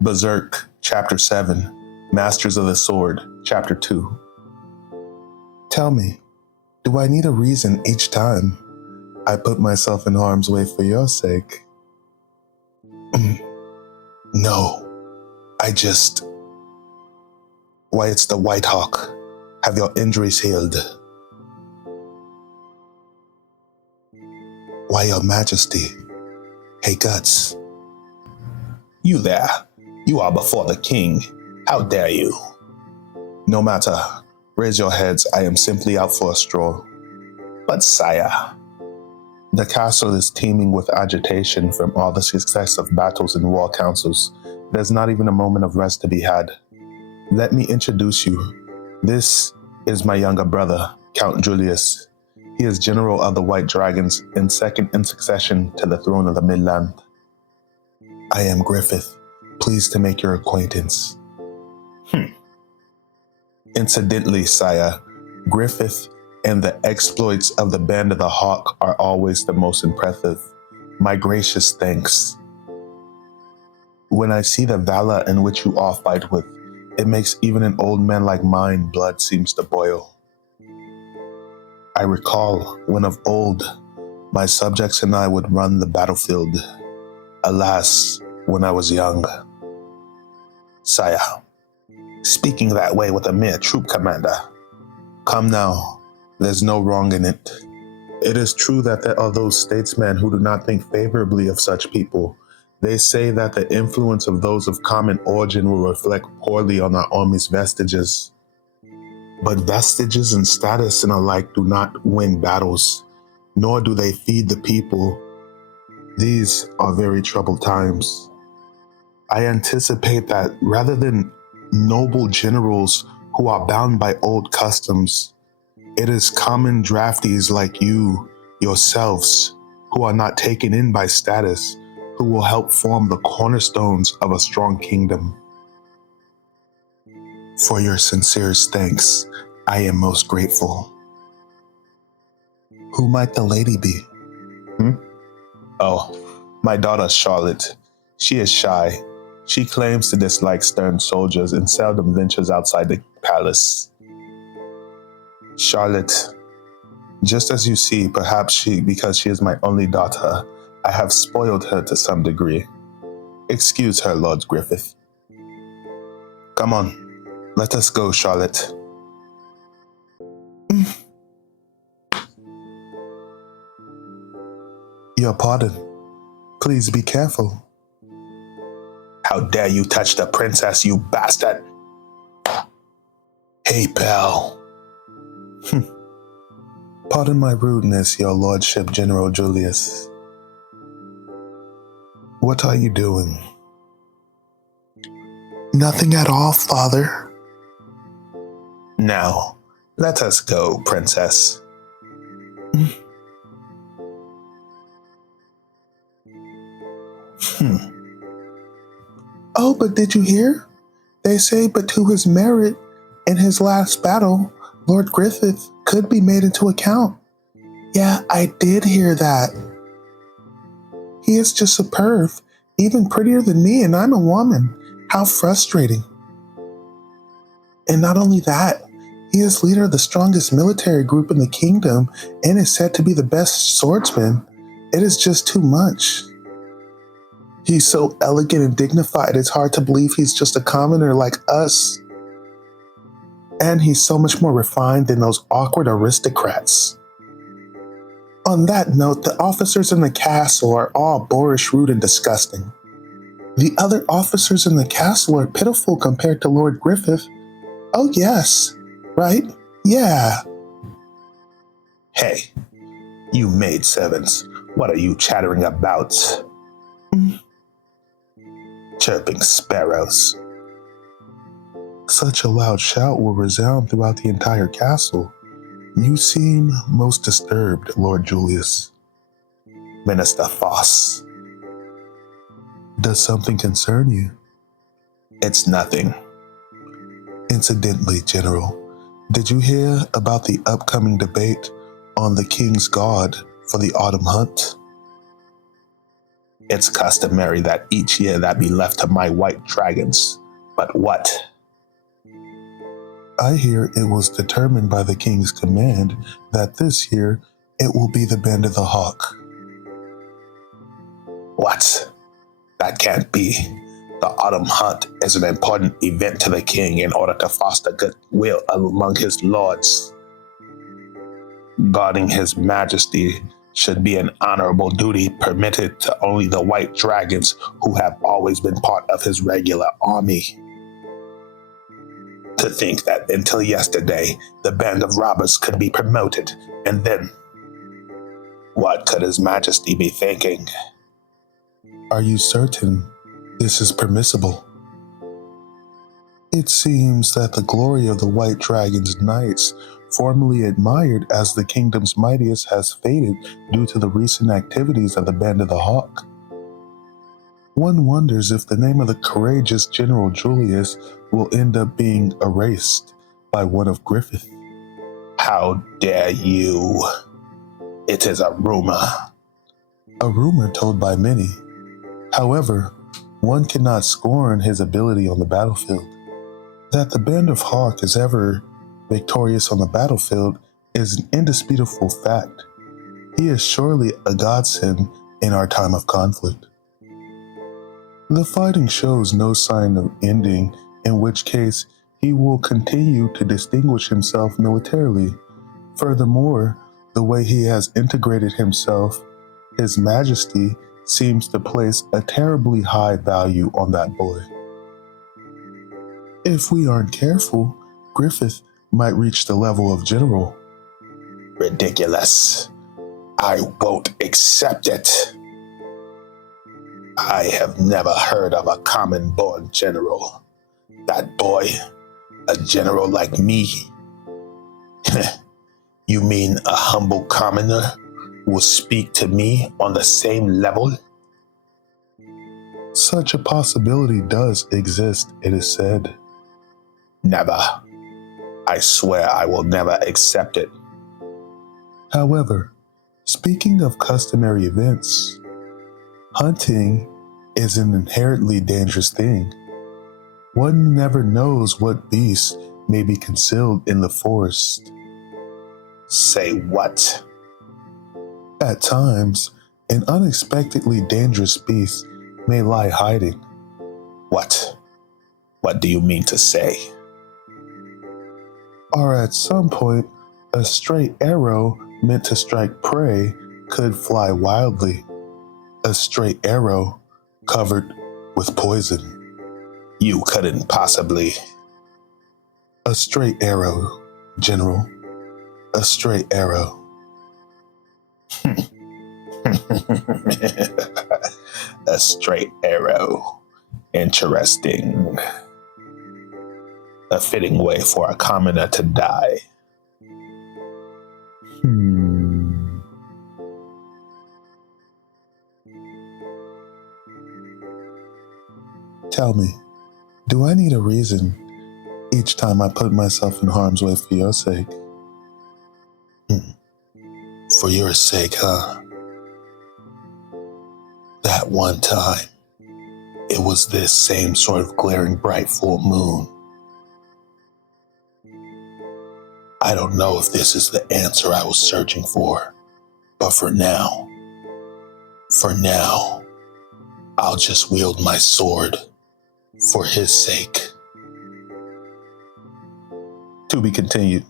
Berserk, Chapter 7, Masters of the Sword, Chapter 2. Tell me, do I need a reason each time I put myself in harm's way for your sake? No, Why, it's the White Hawk. Have your injuries healed? Why, your majesty? Hey, Guts. You there. You are before the king. How dare you? No matter. Raise your heads. I am simply out for a stroll. But sire, the castle is teeming with agitation from all the success of battles and war councils. There's not even a moment of rest to be had. Let me introduce you. This is my younger brother, Count Julius. He is General of the White Dragons and second in succession to the throne of the Midland. I am Griffith. Pleased to make your acquaintance. Incidentally, sire, Griffith and the exploits of the Band of the Hawk are always the most impressive. My gracious thanks. When I see the valor in which you all fight with, it makes even an old man like mine blood seems to boil. I recall when of old, my subjects and I would run the battlefield. Alas, when I was young. Sire, speaking that way with a mere troop commander. Come now, there's no wrong in it. It is true that there are those statesmen who do not think favorably of such people. They say that the influence of those of common origin will reflect poorly on our army's vestiges. But vestiges and status and alike do not win battles, nor do they feed the people. These are very troubled times. I anticipate that rather than noble generals who are bound by old customs, it is common draftees like you, yourselves, who are not taken in by status, who will help form the cornerstones of a strong kingdom. For your sincerest thanks, I am most grateful. Who might the lady be? Oh, my daughter Charlotte. She is shy. She claims to dislike stern soldiers and seldom ventures outside the palace. Charlotte, just as you see, perhaps because she is my only daughter, I have spoiled her to some degree. Excuse her, Lord Griffith. Come on, let us go, Charlotte. Your pardon. Please be careful. How dare you touch the princess, you bastard! Hey, pal. Pardon my rudeness, your lordship, General Julius. What are you doing? Nothing at all, father. Now, let us go, princess. Oh, but did you hear? They say but to his merit in his last battle, Lord Griffith could be made into account. Yeah, I did hear that. He is just superb, even prettier than me, and I'm a woman. How frustrating. And not only that, he is leader of the strongest military group in the kingdom and is said to be the best swordsman. It is just too much. He's so elegant and dignified, it's hard to believe he's just a commoner like us. And he's so much more refined than those awkward aristocrats. On that note, the officers in the castle are all boorish, rude, and disgusting. The other officers in the castle are pitiful compared to Lord Griffith. Oh yes, right? Yeah. Hey, you maidservants, what are you chattering about? Chirping sparrows. Such a loud shout will resound throughout the entire castle. You seem most disturbed, Lord Julius. Minister Foss. Does something concern you? It's nothing. Incidentally, General, Did you hear about the upcoming debate on the king's guard for the autumn hunt? It's customary that each year that be left to my white dragons. But what? I hear it was determined by the king's command that this year it will be the Band of the Hawk. What? That can't be. The autumn hunt is an important event to the king in order to foster goodwill among his lords. Guarding his majesty should be an honorable duty permitted to only the white dragons who have always been part of his regular army. To think that until yesterday, the band of robbers could be promoted, and then what could his majesty be thinking? Are you certain this is permissible? It seems that the glory of the White Dragon's knights, formerly admired as the kingdom's mightiest, has faded due to the recent activities of the Band of the Hawk. One wonders if the name of the courageous General Julius will end up being erased by one of Griffith. How dare you? It is a rumor. A rumor told by many. However, one cannot scorn his ability on the battlefield. That the Band of Hawk is ever victorious on the battlefield is an indisputable fact. He is surely a godsend in our time of conflict. The fighting shows no sign of ending, in which case he will continue to distinguish himself militarily. Furthermore, the way he has integrated himself, His Majesty seems to place a terribly high value on that boy. If we aren't careful, Griffith might reach the level of general. Ridiculous. I won't accept it. I have never heard of a common-born general. That boy, a general like me. You mean a humble commoner will speak to me on the same level? Such a possibility does exist, it is said. Never. I swear I will never accept it. However, speaking of customary events, hunting is an inherently dangerous thing. One never knows what beasts may be concealed in the forest. Say what? At times, an unexpectedly dangerous beast may lie hiding. What? What do you mean to say? Or at some point, a stray arrow meant to strike prey could fly wildly. A stray arrow covered with poison. You couldn't possibly. A stray arrow, General. A stray arrow. A straight arrow. Interesting. A fitting way for a commoner to die. Tell me, do I need a reason each time I put myself in harm's way for your sake? For your sake, huh? That one time, it was this same sort of glaring bright full moon. I don't know if this is the answer I was searching for, but for now, I'll just wield my sword for his sake. To be continued.